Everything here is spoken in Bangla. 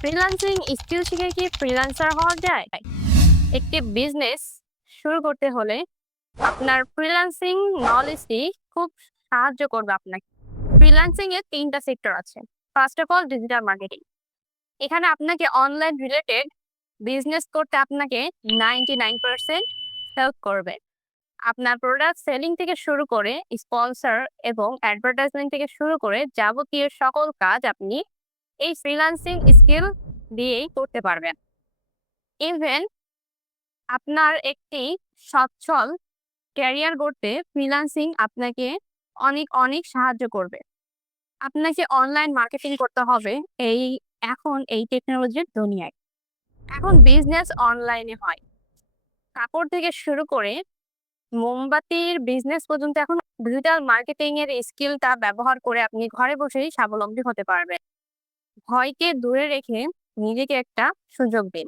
ফ্রিল্যান্সিং স্কিল শিখে কি ফ্রিল্যান্সার হওয়া যায়? একটি বিজনেস শুরু করতে হলে আপনার ফ্রিল্যান্সিং নলেজটি খুব সাহায্য করবে আপনাকে। ফ্রিল্যান্সিং এর ৩টা সেক্টর আছে। First of all digital marketing. এখানে আপনাকে অনলাইন রিলেটেড বিজনেস করতে আপনাকে 99% হেল্প করবে। আপনার প্রোডাক্ট সেলিং থেকে শুরু করে স্পন্সর এবং অ্যাডভার্টাইজমেন্ট থেকে শুরু করে যাবতীয় সকল কাজ আপনি এই ফ্রিল্যান্সিং স্কিল দিয়েই করতে পারবেন। ইভেন আপনার একটি সচ্ছল ক্যারিয়ার গড়তে ফ্রিল্যান্সিং আপনাকে অনেক অনেক সাহায্য করবে। আপনাকে অনলাইন মার্কেটিং করতে হবে এই টেকনোলজির দুনিয়ায়। এখন বিজনেস অনলাইনে হয়। কাপড় থেকে শুরু করে মোমবাতির বিজনেস পর্যন্ত এখন ডিজিটাল মার্কেটিং এর স্কিলটা ব্যবহার করে আপনি ঘরে বসেই স্বাবলম্বী হতে পারবেন। ভয়কে দূরে রেখে নিজেকে একটা সুযোগ দিন।